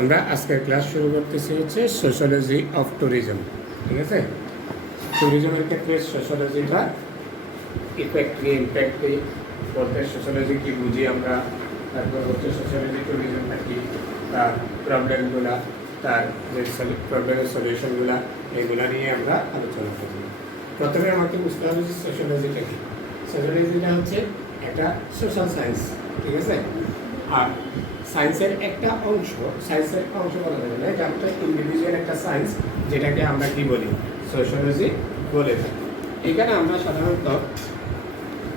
আমরা আজকের ক্লাস শুরু করতেছি হচ্ছে সোশ্যোলজি অফ ট্যুরিজম। ঠিক আছে, ট্যুরিজমের ক্ষেত্রে সোশ্যোলজিটা ইফেক্ট কি ইম্প্যাক্ট কি বলতে সোশ্যোলজি কি বুঝি আমরা, তারপর হচ্ছে সোশ্যোলজি ট্যুরিজমটা কি, তার প্রবলেমগুলা, তার যে প্রবলেমের সলিউশনগুলা, এগুলা নিয়ে আমরা আলোচনা করব। প্রথমে আমাকে বুঝতে হবে যে সোশ্যোলজিটা কি। সোশ্যোলজিটা হচ্ছে একটা সোশ্যাল সায়েন্স, ঠিক আছে। আর সায়েন্সের একটা অংশ, সায়েন্সের অংশ বলা যাবে না, এটা একটা ইন্ডিভিজুয়াল একটা সায়েন্স, যেটাকে আমরা কি বলি, সোশ্যোলজি বলে থাকি। এখানে আমরা সাধারণত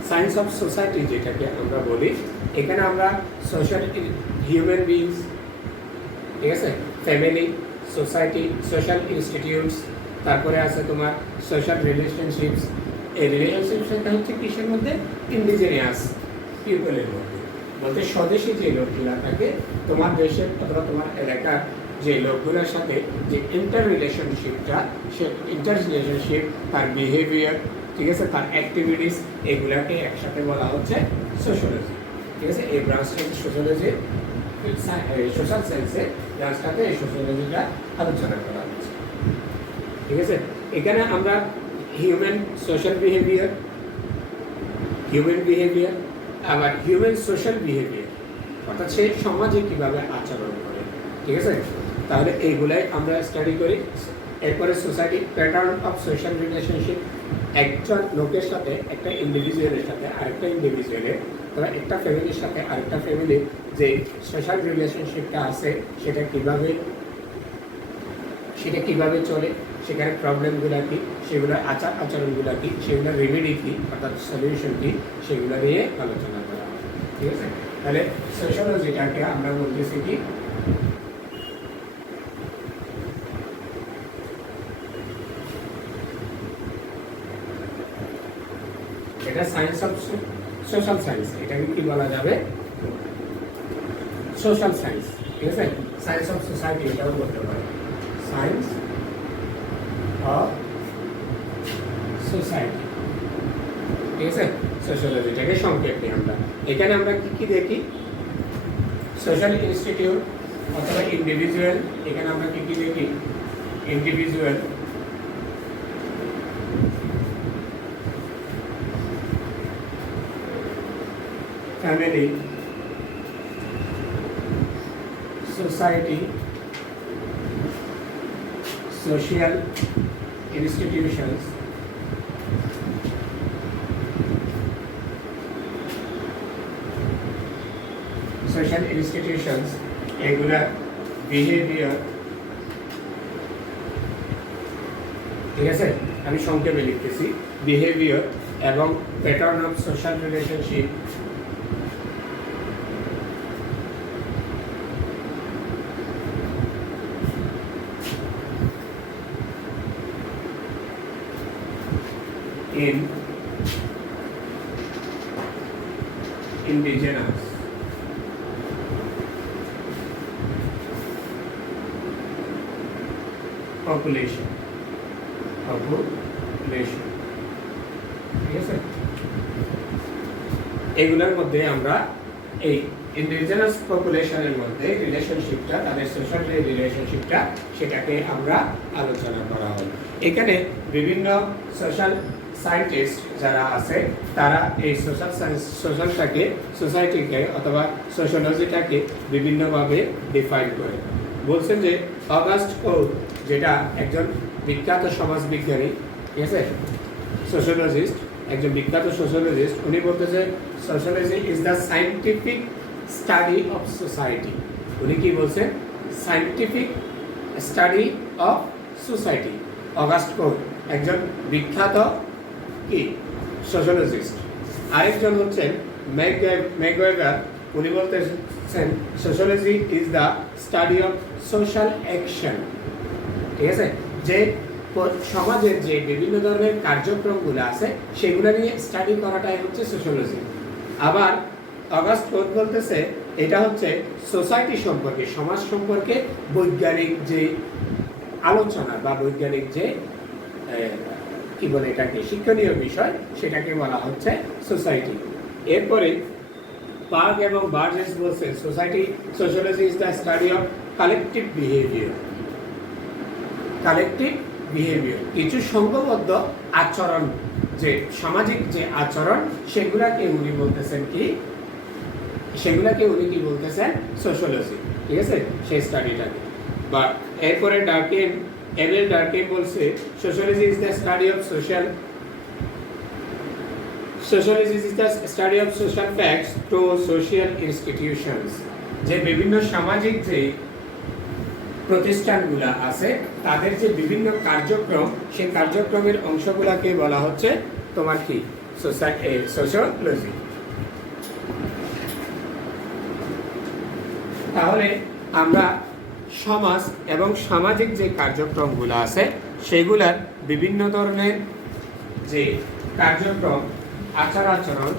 সায়েন্স অফ সোসাইটি যেটাকে আমরা বলি, এখানে আমরা সোশ্যাল হিউম্যান বিংস, ঠিক আছে, ফ্যামিলি, সোসাইটি, সোশ্যাল ইনস্টিটিউটস, তারপরে আছে তোমার সোশ্যাল রিলেশনশিপস। এই রিলেশনশিপটা হচ্ছে কিসের মধ্যে, ইন্ডিজেনিয়াস পিপলের মধ্যে, বলতে স্বদেশী যে লোকগুলা থাকে তোমার দেশের অথবা তোমার এলাকার যে লোকগুলোর সাথে যে ইন্টার রিলেশনশিপটা, সে ইন্টার রিলেশনশিপ, তার বিহেভিয়ার, ঠিক আছে, তার অ্যাক্টিভিটিস, এগুলাকে একসাথে বলা হচ্ছে সোশ্যোলজি। ঠিক আছে, এই ব্রাঞ্চটা হচ্ছে সোশ্যোলজি, সোশ্যাল সায়েন্সে ব্রাঞ্চটাতে এই সোশ্যোলজিটা আলোচনা করা হচ্ছে। ঠিক আছে, এখানে আমরা হিউম্যান সোশ্যাল বিহেভিয়ার, আবার হিউম্যান সোশ্যাল বিহেভিয়ার, অর্থাৎ সে সমাজে কীভাবে আচরণ করে, ঠিক আছে, তাহলে এইগুলাই আমরা স্টাডি করি। এরপরে society, pattern of social relationship, একজন লোকের সাথে, একটা ইন্ডিভিজুয়ালের সাথে আরেকটা ইন্ডিভিজুয়ালের, তবে একটা ফ্যামিলির সাথে আরেকটা ফ্যামিলির যে সোশ্যাল রিলেশনশিপটা আছে সেটা কীভাবে চলে, সেখানে প্রবলেমগুলো কী, সেগুলোর আচরণগুলো কী, সেগুলোর রেমেডি কী অর্থাৎ সলিউশন কী, সেগুলো নিয়ে আলোচনা করা হয়। ঠিক আছে, তাহলে সোশ্যোলজিটাকে আমরা বলতেছি কি, এটা সায়েন্স অফ সোশ্যাল সায়েন্স, এটাকে কি বলা যাবে, সোশ্যাল সায়েন্স। ঠিক আছে, সায়েন্স অফ সোসাইটি এটাও বলতে পারে, সায়েন্স অফ সোসাইটি। ঠিক আছে, সোশ্যোলজিটাকে সংক্ষেপে আমরা এখানে আমরা কি কি দেখি, সোশ্যাল ইনস্টিটিউট অথবা ইন্ডিভিজুয়াল, এখানে আমরা কি কি দেখি, individual, family, society, social institutions, এগুলা বিহেভিয়ার। ঠিক আছে, আমি সংক্ষেপে লিখতেছি, বিহেভিয়ার এবং pattern of social relationship, in indigenous population, ঠিক আছে, এগুলোর মধ্যে আমরা এই ইন্ডিজিনাস পপুলেশনের মধ্যে রিলেশনশিপটা, তাদের সোশ্যাল রিলেশনশিপটা, সেটাকে আমরা আলোচনা করা হয়। এখানে বিভিন্ন সোশ্যাল সায়েন্টিস্ট যারা আছে তারা এই সোসাইটিকে অথবা সোশ্যোলজিটাকে বিভিন্নভাবে ডিফাইন করে। বলছেন যে অগাস্ট কোর, যেটা একজন বিখ্যাত সমাজবিজ্ঞানী, ঠিক আছে, সোশ্যোলজিস্ট, একজন বিখ্যাত সোশ্যোলজিস্ট, উনি বলতেছে sociology is the scientific study of society. উনি কি বলছেন, scientific study of society. August core একজন বিখ্যাত কি সোশ্যোলজিস্ট। আরেকজন হচ্ছেন ম্যাকগুইগার, উনি বলতেছেন sociology is the study of social action. ঠিক আছে, যে সমাজের যে বিভিন্ন ধরনের কার্যক্রমগুলো আছে সেগুলো নিয়ে স্টাডি করাটাই হচ্ছে সোশ্যোলজি। আবার অগাস্ট কোর বলতেছে এটা হচ্ছে সোসাইটি সম্পর্কে, সমাজ সম্পর্কে বৈজ্ঞানিক যে আলোচনা বা বৈজ্ঞানিক যে কি বলে এটাকে শিক্ষণীয় বিষয়, সেটাকে বলা হচ্ছে সোসাইটি। এরপরে পার্ক এবং বার্জেস বলছেন society sociology is the study of collective behaviour. Collective behaviour কিছু সংঘবদ্ধ আচরণ, যে সামাজিক যে আচরণ সেগুলাকে উনি বলতেছেন কি, সেগুলাকে উনি কি বলতেছেন সোশিয়োলজি, ঠিক আছে, সেই স্টাডিটাকে। বা এরপরে ডার্কেন, এমিল ডার্কেন বলছে sociology is the study of social, sociology is the study of social facts to social institutions, যে বিভিন্ন সামাজিক যে প্রতিষ্ঠানগুলো আছে তাদের যে বিভিন্ন কার্যক্রম, সেই কার্যক্রমের অংশগুলোকে বলা হচ্ছে তোমার কি সোশিয়োলজি। তাহলে আমরা সমাজ এবং সামাজিক যে কার্যক্রমগুলো আছে সেগুলার বিভিন্ন ধরনের যে কার্যক্রম, আচার আচরণ,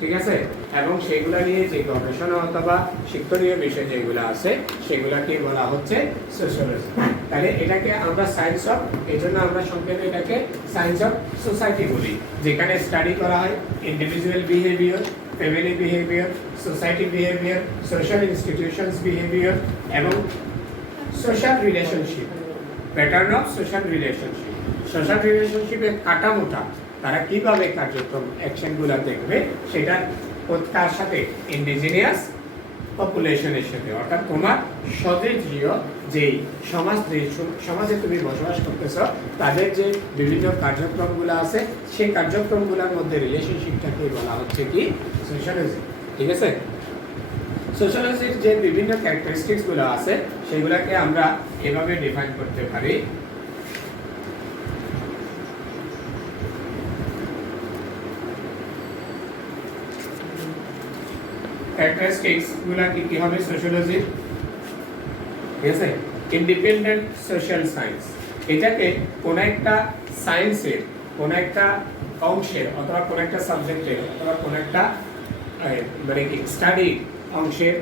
ঠিক আছে, এবং সেগুলা নিয়ে যে গবেষণা অথবা শিক্ষণীয় বিষয় যেগুলো আছে সেগুলাকে বলা হচ্ছে সোশিয়োলজি। তাহলে এটাকে আমরা সায়েন্স অফ, এই জন্য আমরা সংক্ষেপে এটাকে সায়েন্স অফ সোসাইটি বলি, যেখানে স্টাডি করা হয় individual behaviour, family behaviour, society behaviour, social institutions behaviour এবং social relationship, pattern of social relationship. Social রিলেশনশিপের কাঠামোটা তারা কিভাবে কার্যক্রম অ্যাকশনগুলো দেখবে সেটা কার সাথে, ইন্ডিজিনিয়াস পপুলেশনের সাথে, অর্থাৎ তোমার স্বদেশীয় যেই সমাজে তুমি বসবাস করতেছ তাদের যে বিভিন্ন কার্যক্রমগুলো আছে সেই কার্যক্রমগুলোর মধ্যে রিলেশনশিপটাকে বলা হচ্ছে কি সোশ্যালজি, ঠিক আছে। সোশ্যালজির যে বিভিন্ন ক্যারেক্টারিস্টিক্সগুলো আছে সেগুলোকে আমরা এভাবে ডিফাইন করতে পারি। ক্যারেক্টারিস্টিক্স গুলা কি হবে সোশিয়োলজির, ঠিক আছে। ইন্ডিপেন্ডেন্ট সোশ্যাল সায়েন্স, এটাকে কোন একটা সায়েন্সের কোন একটা অংশের অথবা কোন একটা সাবজেক্টের অথবা কোন একটা মানে কি স্টাডি অংশের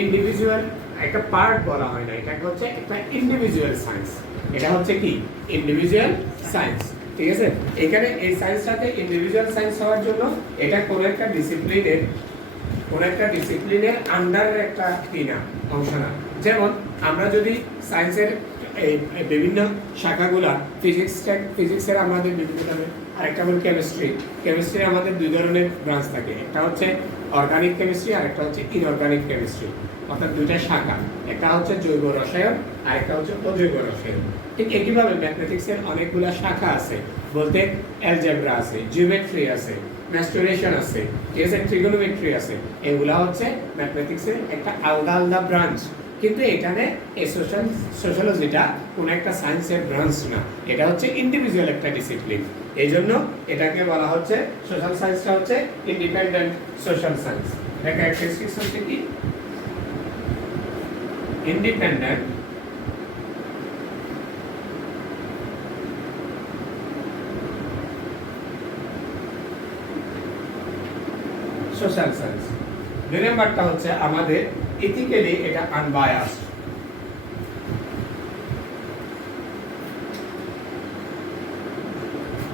ইন্ডিভিজুয়াল একটা পার্ট বলা হয় না, এটাকে হচ্ছে একটা ইন্ডিভিজুয়াল সায়েন্স। এটা হচ্ছে কি ইন্ডিভিজুয়াল সায়েন্স, ঠিক আছে। এখানে এই সায়েন্সটাতে ইন্ডিভিজুয়াল সায়েন্স হওয়ার জন্য এটা কোন একটা ডিসিপ্লিনের আন্ডারের একটা কিনা অংশ না। যেমন আমরা যদি সায়েন্সের এই বিভিন্ন শাখাগুলা ফিজিক্সের আমাদের বিভিন্ন ধরনের, আরেকটা হল কেমিস্ট্রি আমাদের দুই ধরনের ব্রাঞ্চ থাকে, একটা হচ্ছে অর্গানিক কেমিস্ট্রি আর একটা হচ্ছে ইনঅর্গানিক কেমিস্ট্রি, অর্থাৎ দুইটা শাখা, একটা হচ্ছে জৈব রসায়ন আর একটা হচ্ছে অজৈব রসায়ন। ঠিক একইভাবে ম্যাথমেটিক্সের অনেকগুলো শাখা আছে, বলতে অ্যালজেব্রা আছে, জিওমেট্রি আছে, ম্যাস্টুরেশন আছে, ঠিক আছে, ট্রিগোনোমেট্রি আছে, এগুলা হচ্ছে ম্যাথমেটিক্সের একটা আলাদা আলাদা ব্রাঞ্চ। কিন্তু এখানে এই সোশ্যালজিটা কোন একটা সায়েন্সের ব্রাঞ্চ না, এটা হচ্ছে ইন্ডিভিজুয়াল একটা ডিসিপ্লিন। এই জন্য এটাকে বলা হচ্ছে সোশ্যাল সায়েন্সটা হচ্ছে ইন্ডিপেন্ডেন্ট সোশ্যাল সায়েন্স। এটা ক্যারেক্টারিস্টিক্স হচ্ছে কি ইন্ডিপেন্ডেন্ট সোশ্যাল সায়েন্স। দুই নাম্বারটা হচ্ছে আমাদের ইথিক্যালি এটা আনবায়াসড।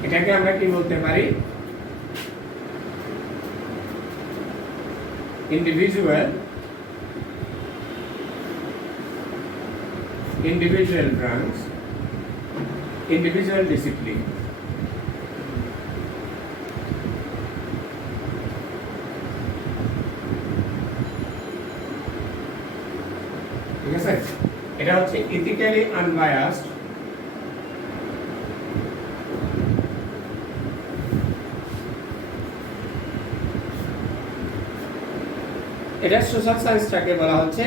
এটাকে আমরা কি বলতে পারি, ইন্ডিভিজুয়াল ব্রাঞ্চ, ইন্ডিভিজুয়াল ডিসিপ্লিন। ঠিক আছে, এটা হচ্ছে ইথিক্যালি আনবায়াসড এটা সোশ্যাল সায়েন্সটাকে বলা হচ্ছে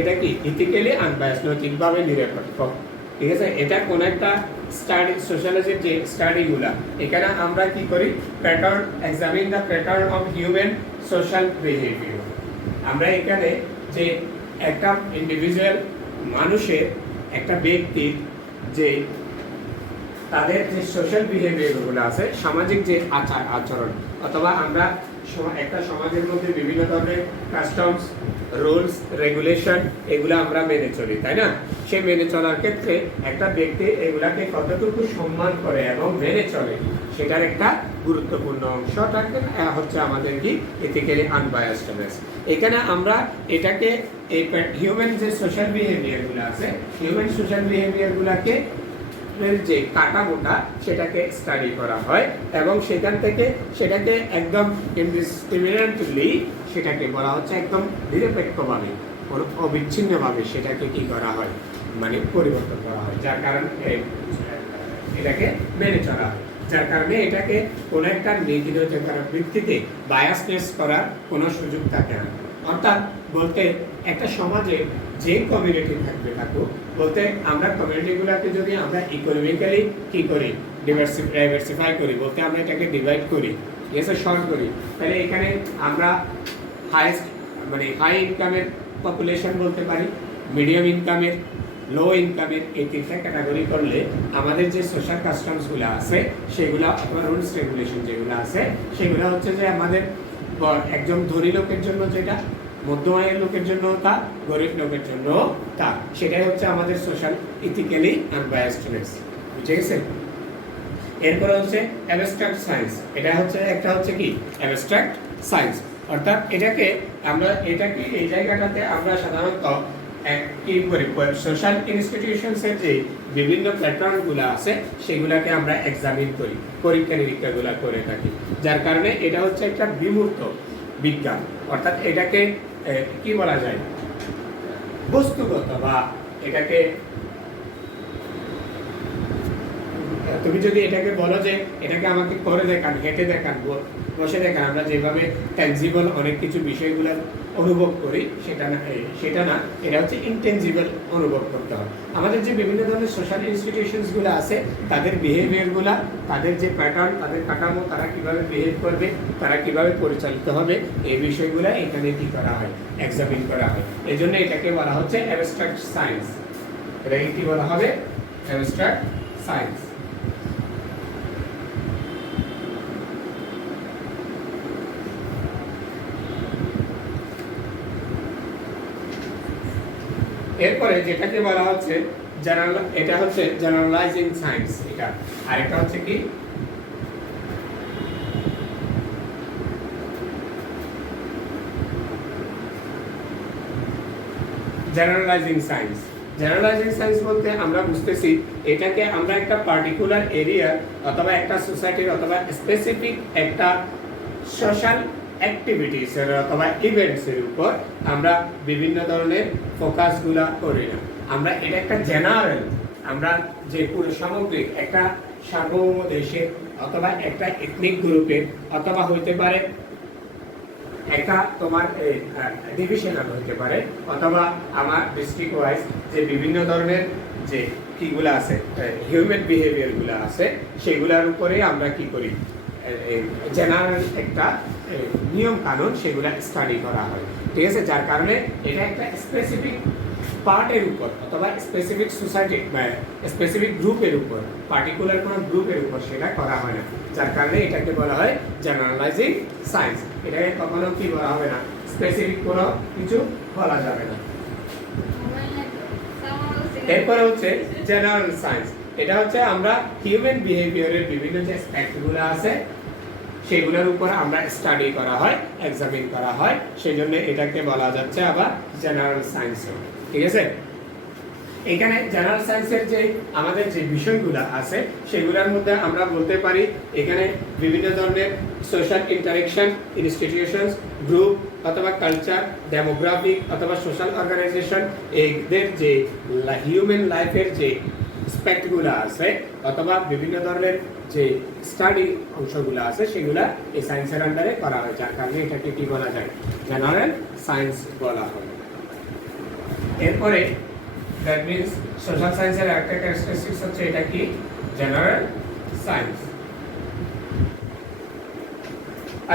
এটা কি ইথিক্যালি আনবায়াসড, নৈতিকভাবে নিরপেক্ষ। ঠিক আছে, এটা কোন একটা স্টাডি, সোশ্যালজির যে স্টাডিগুলা, এখানে আমরা কি করি, pattern, examine the pattern of human social behaviour. আমরা এখানে যে একটা ইন্ডিভিজুয়াল মানুষের, একটা ব্যক্তির যে তাদের যে সোশ্যাল বিহেভিয়ারগুলো আছে, সামাজিক যে আচার আচরণ, অথবা আমরা একটা সমাজের মধ্যে বিভিন্ন ধরনের কাস্টমস, রুলস, রেগুলেশন এগুলো আমরা মেনে চলি, তাই না? সে মেনে চলার ক্ষেত্রে একটা ব্যক্তি এগুলাকে কতটুকু সম্মান করে এবং মেনে চলে সেটার একটা গুরুত্বপূর্ণ অংশটাকে হচ্ছে আমাদের কি এথিক্যালি আনবায়াসডনেস। এখানে আমরা এটাকে এই হিউম্যান যে সোশ্যাল বিহেভিয়ারগুলো আছে, হিউম্যান সোশ্যাল বিহেভিয়ারগুলোকে যে কাটামোটা সেটাকে স্টাডি করা হয় এবং সেখান থেকে সেটাকে একদম ইনডিসক্রিমিনেটলি সেটাকে বলা হচ্ছে একদম নিরপেক্ষভাবে, কোনো অবিচ্ছিন্নভাবে সেটাকে কি করা হয়, মানে পরিবর্তন করা হয়, যার কারণে এটাকে মেনে চলা হয়, যার কারণে এটাকে কোনো একটা নির্দিষ্ট ভিত্তিতে বায়াসনেস করার কোনো সুযোগ থাকে না। অর্থাৎ বলতে একটা সমাজে যে কমিউনিটি থাকুক, বলতে আমরা কমিউনিটিগুলোকে যদি আমরা ইকোনমিক্যালি কি করি, ডাইভার্সিফাই করি, বলতে আমরা এটাকে ডিভাইড করি, এসে শর্ট করি, তাহলে এখানে আমরা হাই ইনকামের পপুলেশন বলতে পারি, মিডিয়াম ইনকামের, লো ইনকামের, এই তিনটা ক্যাটাগরি করলে আমাদের যে সোশ্যাল কাস্টমসগুলো আছে সেগুলো অথবা রুলস রেগুলেশন যেগুলো আছে সেগুলো হচ্ছে যে আমাদের একজন ধনী লোকের জন্য যেটা, মধ্যম আয়ের লোকের জন্য তা, গরিব লোকের জন্য তা, সেটাই হচ্ছে আমাদের সোশ্যাল ইথিক্যালি আনবায়াসডনেস। বুঝে গেছে? এরপরে হচ্ছে অ্যাবস্ট্রাক্ট সায়েন্স। এটা হচ্ছে একটা হচ্ছে কি অ্যাবস্ট্রাক্ট সায়েন্স, অর্থাৎ এটাকে এই জায়গাটাতে আমরা সাধারণত কি করি, সোশ্যাল ইনস্টিটিউশনসের যে বিভিন্ন প্যাটার্নগুলো আছে সেগুলোকে আমরা এক্সামিন করি, পরীক্ষা নিরীক্ষাগুলো করে থাকি, যার কারণে এটা হচ্ছে একটা বিমূর্ত বিজ্ঞান। অর্থাৎ এটাকে কি বলা যায়, বস্তুগত, বা এটাকে তুমি যদি এটাকে বলো যে এটাকে আমাকে করে দেখান, হেঁটে দেখান, বসে দেখান, আমরা যেভাবে ট্যানজিবল অনেক কিছু বিষয়গুলো অনুভব করি সেটা না, এটা হচ্ছে ইনটেনজিবল অনুভব করতে হবে। আমাদের যে বিভিন্ন ধরনের সোশ্যাল ইনস্টিটিউশনসগুলো আছে তাদের বিহেভিয়ারগুলো, তাদের যে প্যাটার্ন, তাদের কাঠামো, তারা কিভাবে বিহেভ করবে, তারা কিভাবে পরিচালিত হবে, এই বিষয়গুলো এখানে কি করা হয়, এক্সামিন করা হয়। এই জন্য এটাকে বলা হচ্ছে অ্যাবস্ট্রাক্ট সায়েন্স। এটাকে কি বলা হবে, অ্যাবস্ট্রাক্ট সায়েন্স। এরপরে যেটাকে বলা হচ্ছে এটা হচ্ছে জেনারেলাইজিং সায়েন্স, এটা আরেকটা হচ্ছে কি জেনারেলাইজিং সায়েন্স। জেনারেলাইজিং সায়েন্স বলতে আমরা বুঝতেছি এটাকে আমরা একটা পার্টিকুলার এরিয়া অথবা একটা সোসাইটির অথবা স্পেসিফিক একটা সোশ্যাল অ্যাক্টিভিটিসের অথবা ইভেন্টসের উপর আমরা বিভিন্ন ধরনের ফোকাসগুলা করি না। আমরা এটা একটা জেনারেল, আমরা যে পুরো সামগ্রিক একটা সার্বভৌম দেশের অথবা একটা এথনিক গ্রুপের অথবা হইতে পারে একটা তোমার ডিভিশনাল হইতে পারে অথবা আমার ডিস্ট্রিক্ট ওয়াইজ যে বিভিন্ন ধরনের যে কিগুলো আছে, হিউম্যান বিহেভিয়ারগুলো আছে, সেগুলোর উপরে আমরা কি করি, জেনারেল একটা নিয়ম কানুন সেগুলো স্টাডি করা হয়। ঠিক আছে, যার কারণে এটা একটা স্পেসিফিক পার্টের উপর অথবা স্পেসিফিক সোসাইটি বা স্পেসিফিক গ্রুপের উপর, পার্টিকুলার কোনো গ্রুপের উপর সেটা করা হয় না, যার কারণে এটাকে বলা হয় জেনারেলাইজিং সায়েন্স। এটাকে কখনো কি বলা হবে না, স্পেসিফিক কোনো কিছু বলা যাবে না। এরপরে হচ্ছে জেনারেল সায়েন্স। এটা হচ্ছে আমরা হিউম্যান বিহেভিয়ারের বিভিন্ন যে অ্যাস্পেক্টগুলো আছে সেগুলোর উপর আমরা স্টাডি করা হয়, এক্সামিন করা হয়, সেই জন্য এটাকে বলা যাচ্ছে আবার জেনারেল সায়েন্স। ঠিক আছে, এখানে জেনারেল সায়েন্সের যে আমাদের যে বিষয়গুলো আছে সেগুলোর মধ্যে আমরা বলতে পারি এখানে বিভিন্ন ধরনের সোশ্যাল ইন্টারেকশন, ইনস্টিটিউশনস, গ্রুপ অথবা কালচার, ডেমোগ্রাফিক অথবা সোশ্যাল অর্গানাইজেশন, এদের যে হিউম্যান লাইফের যে স্পেক্টগুলো আছে অথবা বিভিন্ন ধরনের যে স্টাডি অংশগুলো আছে সেগুলো এই সায়েন্সের আন্ডারে করা হয়, যার কারণে এটাকে কি বলা যায়, জেনারেল সায়েন্স বলা হয়। এরপরে দ্যাট মিন্স সোশ্যাল সায়েন্সের একটা ক্যারেক্টারিস্টিক্স হচ্ছে এটা কি জেনারেল সায়েন্স।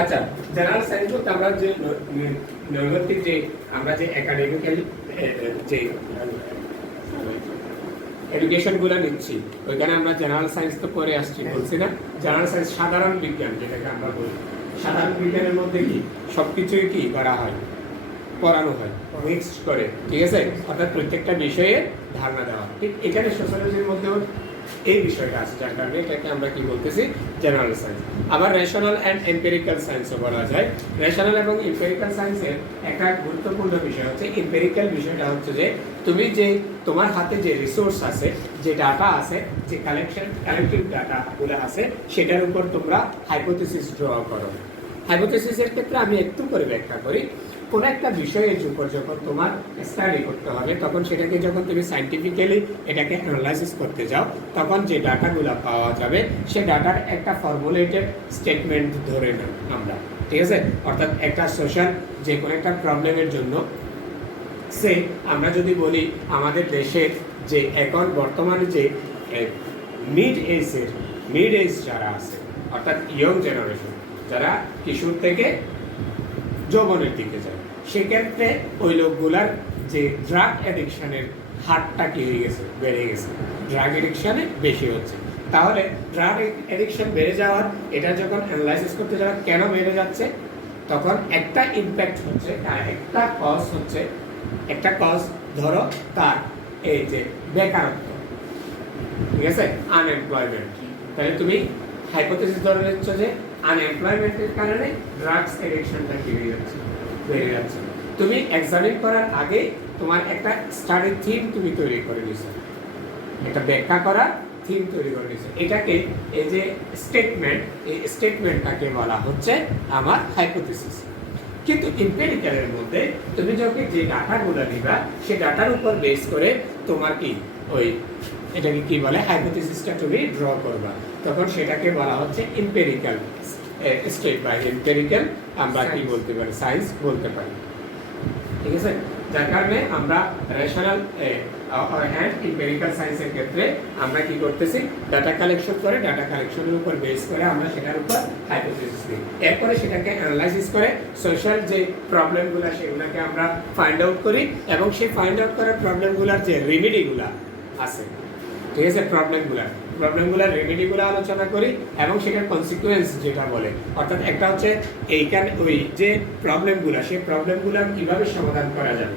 আচ্ছা, জেনারেল সায়েন্স বলতে আমরা যে নৈর্ব্যক্তিক যে আমরা যে একাডেমিক্যাল যে এডুকেশনগুলো নিচ্ছি ওইখানে আমরা জেনারেল সায়েন্স তো পরে আসছি, বলছি না, জেনারেল সায়েন্স সাধারণ বিজ্ঞান যেটাকে আমরা বলি, সাধারণ বিজ্ঞানের মধ্যে কি সব কিছুই কি করা হয়, পড়ানো হয় মিক্সড করে, ঠিক আছে, অর্থাৎ প্রত্যেকটা বিষয়ে ধারণা দেওয়া। ঠিক এখানে সোশ্যোলজির মধ্যেও এই বিষয়টা আছে, যার কারণে এটাকে আমরা কি বলতেছি জেনারেল সায়েন্স। আবার রেশনাল অ্যান্ড এম্পিরিক্যাল সায়েন্সও বলা যায়। রেশনাল এবং এম্পিরিক্যাল সায়েন্সের একটা গুরুত্বপূর্ণ বিষয় হচ্ছে এম্পিরিক্যাল বিষয়টা হচ্ছে যে তুমি যে তোমার হাতে যে রিসোর্স আছে, যে ডাটা আছে, যে কালেকটিভ ডাটাগুলো আছে, সেটার উপর তোমরা হাইপোথিসিস ড্র করো। হাইপোথিসিসের ক্ষেত্রে আমি একটু করে ব্যাখ্যা করি। কোনো একটা বিষয়ের উপর যখন তোমার স্টাডি করতে হবে, তখন সেটাকে যখন তুমি সাইন্টিফিক্যালি এটাকে অ্যানালাইসিস করতে যাও, তখন যে ডাটাগুলো পাওয়া যাবে সে ডাটার একটা ফর্মুলেটেড স্টেটমেন্ট ধরে নাও আমরা, ঠিক আছে। অর্থাৎ একটা সোশ্যাল যে কোনো একটা প্রবলেমের জন্য সে আমরা যদি বলি আমাদের দেশের যে এখন বর্তমানে যে মিড এজ যারা আছে, অর্থাৎ ইয়ং জেনারেশন যারা কিশোর থেকে যৌবনের দিকে যায়, সেক্ষেত্রে ওই লোকগুলার যে ড্রাগ অ্যাডিকশানের হারটা কি হয়ে গেছে, বেড়ে গেছে, ড্রাগ অ্যাডিকশানে বেশি হচ্ছে। তাহলে ড্রাগ অ্যাডিকশন বেড়ে যাওয়ার এটা যখন অ্যানালাইসিস করতে যাওয়া কেন বেড়ে যাচ্ছে, তখন একটা ইম্প্যাক্ট হচ্ছে, তার একটা কজ হচ্ছে, একটা কজ ধরো তার এই যে বেকারত্ব, ঠিক আছে, আনএমপ্লয়মেন্ট। তাহলে তুমি হাইপোথিসিস ধরে নিচ্ছ যে আনএমপ্লয়মেন্টের কারণে ড্রাগস অ্যাডিকশনটা কি হয়ে যাচ্ছে, বেড়ে যাচ্ছে। তুমি এক্সামিন করার আগে তোমার একটা স্টাডি থিম তুমি তৈরি করে নিয়েছো, একটা ব্যাখ্যা করা থিম তৈরি করে নিয়েছো। এটাকে এই যে স্টেটমেন্ট, এই স্টেটমেন্টটাকে বলা হচ্ছে আমার হাইপোথিসিস। কিন্তু এম্পিরিক্যালের মধ্যে তুমি যখন যে ডাটাগুলো দিবা, সেই ডাটার উপর বেস করে তোমার কি ওই এটাকে কি বলে হাইপোথিসিসটা তুমি ড্র করবা, তখন সেটাকে বলা হচ্ছে এম্পিরিক্যাল স্টেট বা এম্পিরিক্যাল আমরা কি বলতে পারি, সায়েন্স বলতে পারি, ঠিক আছে। যার কারণে আমরা রেশনাল অ্যান্ড এম্পিরিক্যাল সায়েন্সের ক্ষেত্রে আমরা কি করতেছি, ডাটা কালেকশন করে, ডাটা কালেকশনের উপর বেস করে আমরা সেটার উপর হাইপোথিসিস দিই। এরপরে সেটাকে অ্যানালাইসিস করে সোশ্যাল যে প্রবলেমগুলো সেগুলোকে আমরা ফাইন্ড আউট করি, এবং সেই ফাইন্ড আউট করার প্রবলেমগুলোর যে রেমেডিগুলো আছে, ঠিক আছে, প্রবলেমগুলোর রেমেডিগুলো আলোচনা করি, এবং সেটার কনসিকুয়েন্স যেটা বলে, অর্থাৎ একটা হচ্ছে এইখানে ওই যে প্রবলেমগুলো, সেই প্রবলেমগুলো কীভাবে সমাধান করা যাবে,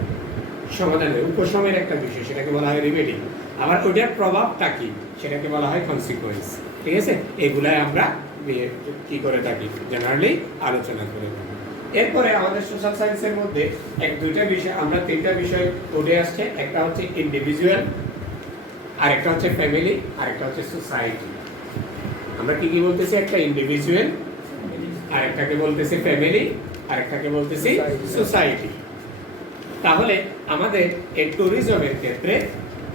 সমাধানের উপশমের একটা বিষয়, সেটাকে বলা হয় রেমেডি। আবার ওটার প্রভাবটা কি, সেটাকে বলা হয় কনসিকুয়েন্স, ঠিক আছে। এগুলাই আমরা কি করে থাকি, জেনারেলি আলোচনা করে থাকি। এরপরে আমাদের সোশ্যাল সায়েন্সের মধ্যে দুইটা বিষয়, আমরা তিনটা বিষয় উঠে আসছে। একটা হচ্ছে ইন্ডিভিজুয়াল, আরেকটা হচ্ছে ফ্যামিলি, আরেকটা হচ্ছে সোসাইটি। আমরা কি কি বলতেছি, একটা ইন্ডিভিজুয়াল, আরেকটাকে বলতেছি ফ্যামিলি, আরেকটাকে বলতেছি সোসাইটি। তাহলে আমাদের এই ট্যুরিজমের ক্ষেত্রে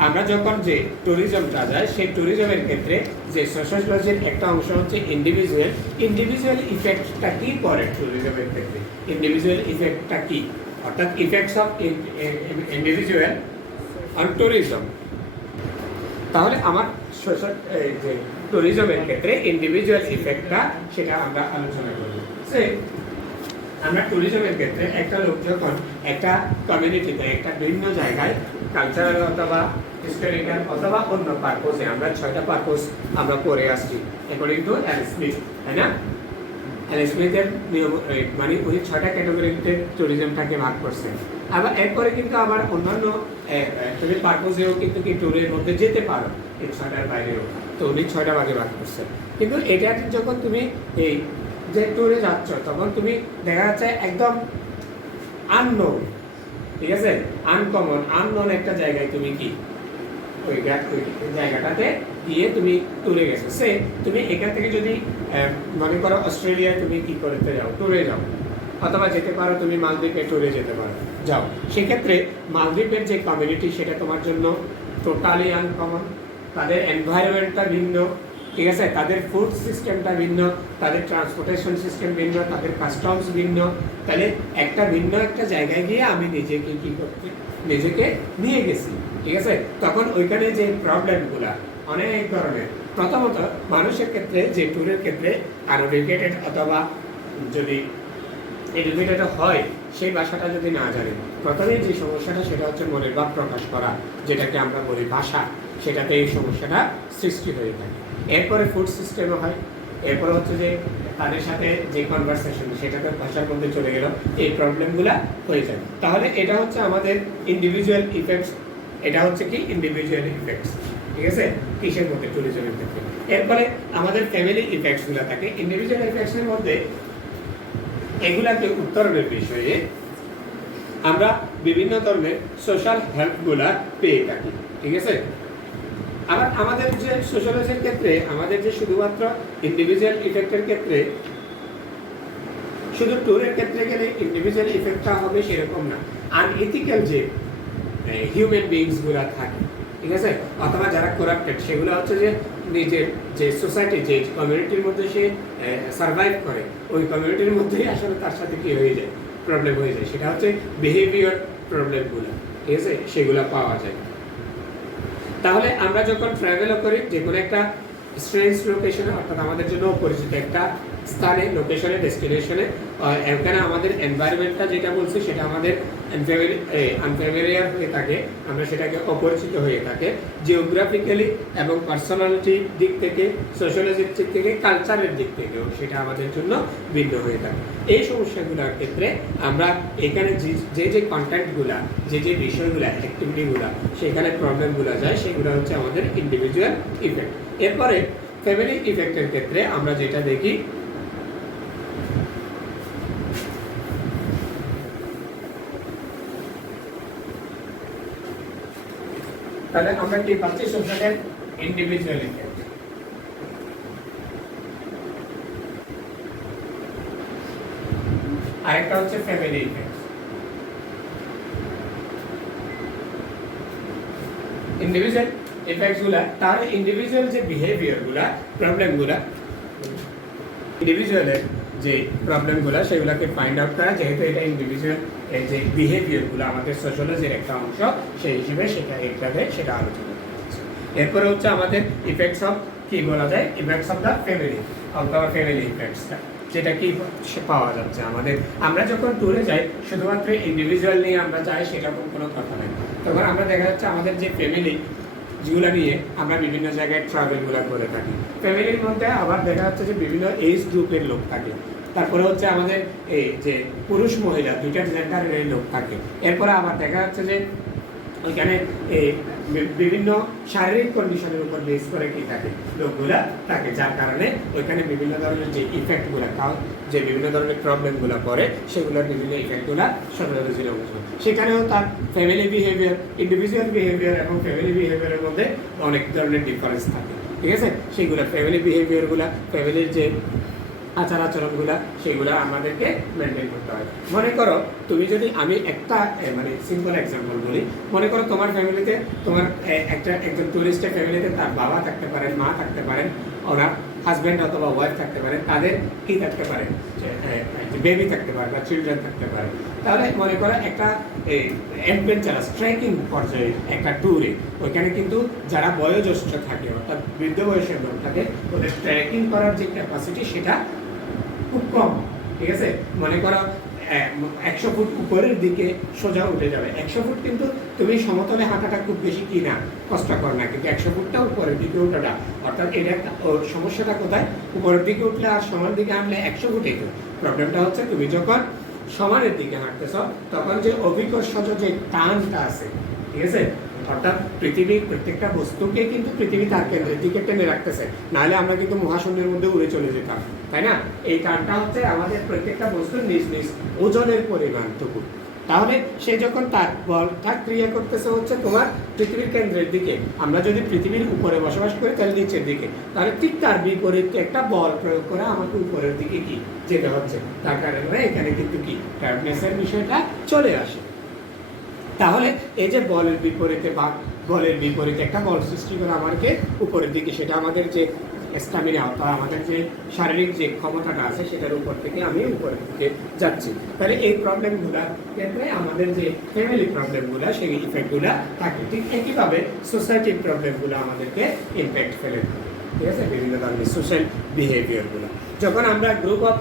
আমরা যখন যে ট্যুরিজমটা যায়, সেই ট্যুরিজমের ক্ষেত্রে যে সোশ্যোলজির একটা অংশ হচ্ছে ইন্ডিভিজুয়াল ইফেক্টটা কি পড়ে ট্যুরিজমের ক্ষেত্রে, ইন্ডিভিজুয়াল ইফেক্টটা কি, অর্থাৎ effects of individual on tourism. তাহলে আমার যে ট্যুরিজমের ক্ষেত্রে ইন্ডিভিজুয়াল ইফেক্টটা সেটা আমরা আলোচনা করব। আমরা ট্যুরিজমের ক্ষেত্রে একটা লোক যখন একটা কমিউনিটিতে, একটা ভিন্ন জায়গায় কালচারাল অথবা হিস্টোরিক্যাল অথবা অন্য পারপোজে, আমরা 6টা পারপোজ আমরা করে আসছি অ্যাকর্ডিং টু অ্যালেন স্মিথ, তাই না। অ্যালেন স্মিথের নিয়ম মানে উনি 6টা ক্যাটাগরিতে ট্যুরিজমটাকে ভাগ করছেন। আবার এরপরে কিন্তু আবার অন্যান্য তুমি পারপোজেও কিন্তু কি ট্যুরের মধ্যে যেতে পারো, এই 6টার বাইরেও, তো উনি 6টা ভাগে ভাগ করছেন। কিন্তু এটা যখন তুমি এই যে ট্যুরে যাচ্ছ, তখন তুমি দেখা যাচ্ছে একদম আননোন, ঠিক আছে, আনকমন, আননোন একটা জায়গায় তুমি কি ওই জায়গাটাতে গিয়ে তুমি ট্যুরে গেছো। তুমি এখান থেকে যদি মনে করো অস্ট্রেলিয়ায় তুমি কি করতে যাও, ট্যুরে যাও, অথবা যেতে পারো তুমি মালদ্বীপে ট্যুরে যেতে পারো, যাও। সেক্ষেত্রে মালদ্বীপের যে কমিউনিটি সেটা তোমার জন্য টোটালি আনকমন, তাদের এনভায়রনমেন্টটা ভিন্ন, ঠিক আছে, তাদের ফুড সিস্টেমটা ভিন্ন, তাদের ট্রান্সপোর্টেশন সিস্টেম ভিন্ন, তাদের কাস্টমস ভিন্ন। তাহলে একটা ভিন্ন একটা জায়গায় গিয়ে আমি নিজেকে কি করতে, নিজেকে নিয়ে গেছি, ঠিক আছে। তখন ওইখানে যে প্রবলেমগুলো অনেক ধরনের, প্রথমত মানুষের ক্ষেত্রে যে ট্যুরের ক্ষেত্রে আনএডুকেটেড অথবা যদি এডুকেটেড হয়, সেই ভাষাটা যদি না জানে, প্রথমেই যে সমস্যাটা সেটা হচ্ছে মনের ভাব প্রকাশ করা, যেটাকে আমরা বলি ভাষা, সেটাতে এই সমস্যাটা সৃষ্টি হয়ে থাকে। এরপরে ফুড সিস্টেমও হয়, এরপরে হচ্ছে যে তাদের সাথে যে কনভারসেশন সেটাকে ভাষার মধ্যে চলে গেল, এই প্রবলেমগুলো হয়ে যায়। তাহলে এটা হচ্ছে আমাদের ইন্ডিভিজুয়াল ইফেক্টস, এটা হচ্ছে কি ইন্ডিভিজুয়াল ইফেক্টস, ঠিক আছে, কিসের মধ্যে, ট্যুরিজমের ক্ষেত্রে। এরপরে আমাদের ফ্যামিলি ইফেক্টসগুলো থাকে। ইন্ডিভিজুয়াল ইফেক্টসের মধ্যে এগুলাকে উত্তরণের বিষয়ে আমরা বিভিন্ন ধরনের সোশ্যাল হেল্পগুলা পেয়ে থাকি, ঠিক আছে। আবার আমাদের যে সোশ্যালাইজের ক্ষেত্রে আমাদের যে শুধুমাত্র ইন্ডিভিজুয়াল ইফেক্টের ক্ষেত্রে শুধু ট্যুরের ক্ষেত্রে গেলে ইন্ডিভিজুয়াল ইফেক্টটা হবে সেরকম না, আনএথিক্যাল যে হিউম্যান বিইংসগুলো থাকে, ঠিক আছে, অথবা যারা করাপ্টেড, সেগুলো হচ্ছে যে নিজের যে সোসাইটি যে কমিউনিটির মধ্যে সে সার্ভাইভ করে, ওই কমিউনিটির মধ্যেই আসলে তার সাথে কি হয়ে যায়, প্রবলেম হয়ে যায়, সেটা হচ্ছে বিহেভিয়ার প্রবলেমগুলো, ঠিক আছে, সেগুলো পাওয়া যায়। তাহলে আমরা যখন ট্রাভেলও করি যে কোনো একটা স্ট্রেঞ্জ লোকেশনে, অর্থাৎ আমাদের জন্য অপরিচিত একটা স্থানে, লোকেশনে, ডেস্টিনেশনে, এখানে আমাদের এনভায়রনমেন্টটা যেটা বলছি সেটা আমাদের আনফ্যামিলিয়ার হয়ে থাকে, আমরা সেটাকে অপরিচিত হয়ে থাকে, জিওগ্রাফিক্যালি এবং পার্সোনালিটির দিক থেকে, সোশ্যালজির দিক থেকে, কালচারের দিক থেকেও সেটা আমাদের জন্য ভিন্ন হয়ে থাকে। এই সমস্যাগুলোর ক্ষেত্রে আমরা এখানে যে যে কন্টেন্টগুলা, যে যে বিষয়গুলো, অ্যাক্টিভিটিগুলো, সেখানে প্রবলেমগুলো যায়, সেগুলো হচ্ছে আমাদের ইন্ডিভিজুয়াল ইফেক্ট। এরপরে ফ্যামিলি ইফেক্টের ক্ষেত্রে আমরা যেটা দেখি, তাহলে আমরা কি পাচ্ছি, সোশ্যাল ইন্ডিভিজুয়াল ইফেক্ট। আরেকটা হচ্ছে ফ্যামিলি ইফেক্ট। ইন্ডিভিজুয়াল ইফেক্টস গুলা, তার ইন্ডিভিজুয়াল যে বিহেভিয়ার গুলা, প্রবলেম গুলা, ইন্ডিভিজুয়ালের যে প্রবলেম গুলা, সেগুলোকে ফাইন্ড আউট করা, যেহেতু এটা ইন্ডিভিজুয়াল যে বিহেভিয়ার গুলো আমাদের সোশ্যালজির একটা অংশ, সেই হিসেবে সেটা আলোচনা করছে। এরপরে হচ্ছে আমাদের ইফেক্টস অফ, কি বলা যায়, ইফেক্টস অফ দ্য ফ্যামিলি, অথবা ফ্যামিলি ইফেক্টসটা, যেটা কি পাওয়া যাচ্ছে আমাদের। আমরা যখন ট্যুরে যাই শুধুমাত্র ইন্ডিভিজুয়াল নিয়ে আমরা যাই, সেটা কোনো কথা নেই। তখন আমরা দেখা যাচ্ছে আমাদের যে ফ্যামিলি যেগুলো নিয়ে আমরা বিভিন্ন জায়গায় ট্রাভেলগুলো করে থাকি। ফ্যামিলির মধ্যে আবার দেখা যাচ্ছে যে বিভিন্ন এজ গ্রুপের লোক থাকে, তারপরে হচ্ছে আমাদের এই যে পুরুষ মহিলা দুইটা জেন্ডারের লোক থাকে। এরপরে আবার দেখা যাচ্ছে যে ওইখানে এই বিভিন্ন শারীরিক কন্ডিশনের উপর বেস করে কি থাকে, লোকগুলা থাকে, যার কারণে ওইখানে বিভিন্ন ধরনের যে ইফেক্টগুলো, যে বিভিন্ন ধরনের প্রবলেমগুলো পড়ে, সেগুলোর বিভিন্ন ইফেক্টগুলো সোশ্যালজির অংশ। সেখানেও তার ফ্যামিলি বিহেভিয়ার, ইন্ডিভিজুয়াল বিহেভিয়ার এবং ফ্যামিলি বিহেভিয়ারের মধ্যে অনেক ধরনের ডিফারেন্স থাকে, ঠিক আছে। সেইগুলো ফ্যামিলি বিহেভিয়ারগুলো, ফ্যামিলির যে আচার আচরণগুলা, সেগুলো আমাদেরকে মেনটেন করতে হয়। মনে করো তুমি যদি, আমি একটা মানে সিম্পল এক্সাম্পল বলি, মনে করো তোমার ফ্যামিলিতে, তোমার একজন টুরিস্টের ফ্যামিলিতে তার বাবা থাকতে পারেন, মা থাকতে পারেন, ওনার হাজব্যান্ড অথবা ওয়াইফ থাকতে পারে, তাদের কি থাকতে পারে, বেবি থাকতে পারে বা চিলড্রেন থাকতে পারে। তাহলে মনে করো একটা অ্যাডভেঞ্চারাস ট্রেকিং পর্যায়ে একটা ট্যুরে, ওইখানে কিন্তু যারা বয়োজ্যেষ্ঠ থাকে, অর্থাৎ বৃদ্ধ বয়সের লোক থাকে, ওদের ট্রেকিং করার যে ক্যাপাসিটি সেটা খুব কম, ঠিক আছে। মনে করো 100 ফুট উপরের দিকে সোজা উঠে যাবে। 100 ফুট কিন্তু তুমি সমতলে হাঁটাটা খুব বেশি কি না, কষ্টকর না, কিন্তু 100 ফুটটা উপরের দিকে ওঠাটা, অর্থাৎ এটা সমস্যাটা কোথায়, উপরের দিকে উঠলে আর সমানের দিকে হাঁটলে 100 ফুটেই তো। প্রবলেমটা হচ্ছে তুমি যখন সমানের দিকে হাঁটতেছ, তখন যে অভিকর্ষজ যে টানটা আছে, ঠিক আছে, অর্থাৎ পৃথিবীর প্রত্যেকটা বস্তুকে কিন্তু পৃথিবী তার কেন্দ্রের দিকে টেনে রাখতেছে, নাহলে আমরা কিন্তু মহাশূন্যের মধ্যে উড়ে চলে যেতাম, তাই না। এই টানটা হচ্ছে আমাদের প্রত্যেকটা বস্তুর নিজ নিজ ওজনের পরিমাণটুকু। তাহলে সে যখন তার বলটা ক্রিয়া করতেছে হচ্ছে তোমার পৃথিবীর কেন্দ্রের দিকে, আমরা যদি পৃথিবীর উপরে বসবাস করি তাহলে নিচের দিকে, তাহলে ঠিক তার বিপরীতে একটা বল প্রয়োগ করে আমাকে উপরের দিকে কি যেতে হচ্ছে, তার কারণে এখানে কিন্তু কি টায়ার্ডনেসের বিষয়টা চলে আসে। তাহলে এই যে বলের বিপরীতে বা বলের বিপরীতে একটা বল সৃষ্টি করে আমাকে উপরের দিকে, সেটা আমাদের যে স্ট্যামিনা অর্থাৎ আমাদের যে শারীরিক যে ক্ষমতাটা আছে সেটার উপর থেকে আমি উপরের দিকে যাচ্ছি। তাহলে এই প্রবলেমগুলোর ক্ষেত্রে আমাদের যে ফ্যামিলি প্রবলেমগুলো, সেই ইফেক্টগুলো থাকে। ঠিক একইভাবে সোসাইটির প্রবলেমগুলো আমাদেরকে ইম্প্যাক্ট ফেলে, ঠিক আছে, বিভিন্ন ধরনের সোশ্যাল বিহেভিয়ারগুলো। যখন আমরা গ্রুপ অফ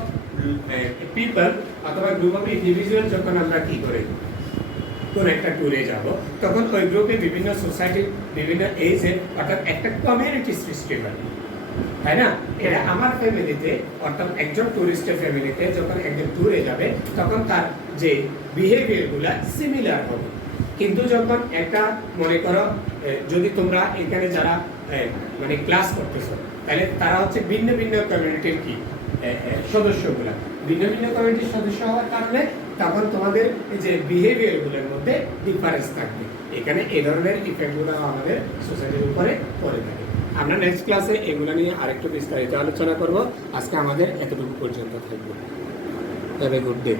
পিপল অথবা গ্রুপ অফ ইন্ডিভিজুয়াল যখন আমরা কী করে কোন একটা ট্যুরে যাব, তখন ওই গ্রুপে বিভিন্ন সোসাইটির বিভিন্ন এজের, অর্থাৎ একটা কমিউনিটি সৃষ্টি হয়, তাই না? এটা আমার ফ্যামিলিতে, অর্থাৎ একজন টুরিস্টের ফ্যামিলিতে যখন একজন ট্যুরে যাবে তখন তার যে বিহেভিয়ারগুলো সিমিলার হবে। কিন্তু যখন একটা মনে করো যদি তোমরা এখানে যারা মানে ক্লাস করতেছো, তাহলে তারা হচ্ছে ভিন্ন ভিন্ন কমিউনিটির কি সদস্যগুলা, ভিন্ন ভিন্ন কমিউনিটির সদস্য হওয়ার কারণে তখন তোমাদের যে বিহেভিয়ারগুলোর মধ্যে ডিফারেন্স থাকবে। এখানে এই ধরনের ইফেক্টগুলো আমাদের সোসাইটির উপরে পড়ে থাকে। আমরা নেক্সট ক্লাসে এগুলো নিয়ে আরেকটু বিস্তারিত আলোচনা করব। আজকে আমাদের এতটুকু পর্যন্ত থাকবে। Have a good day.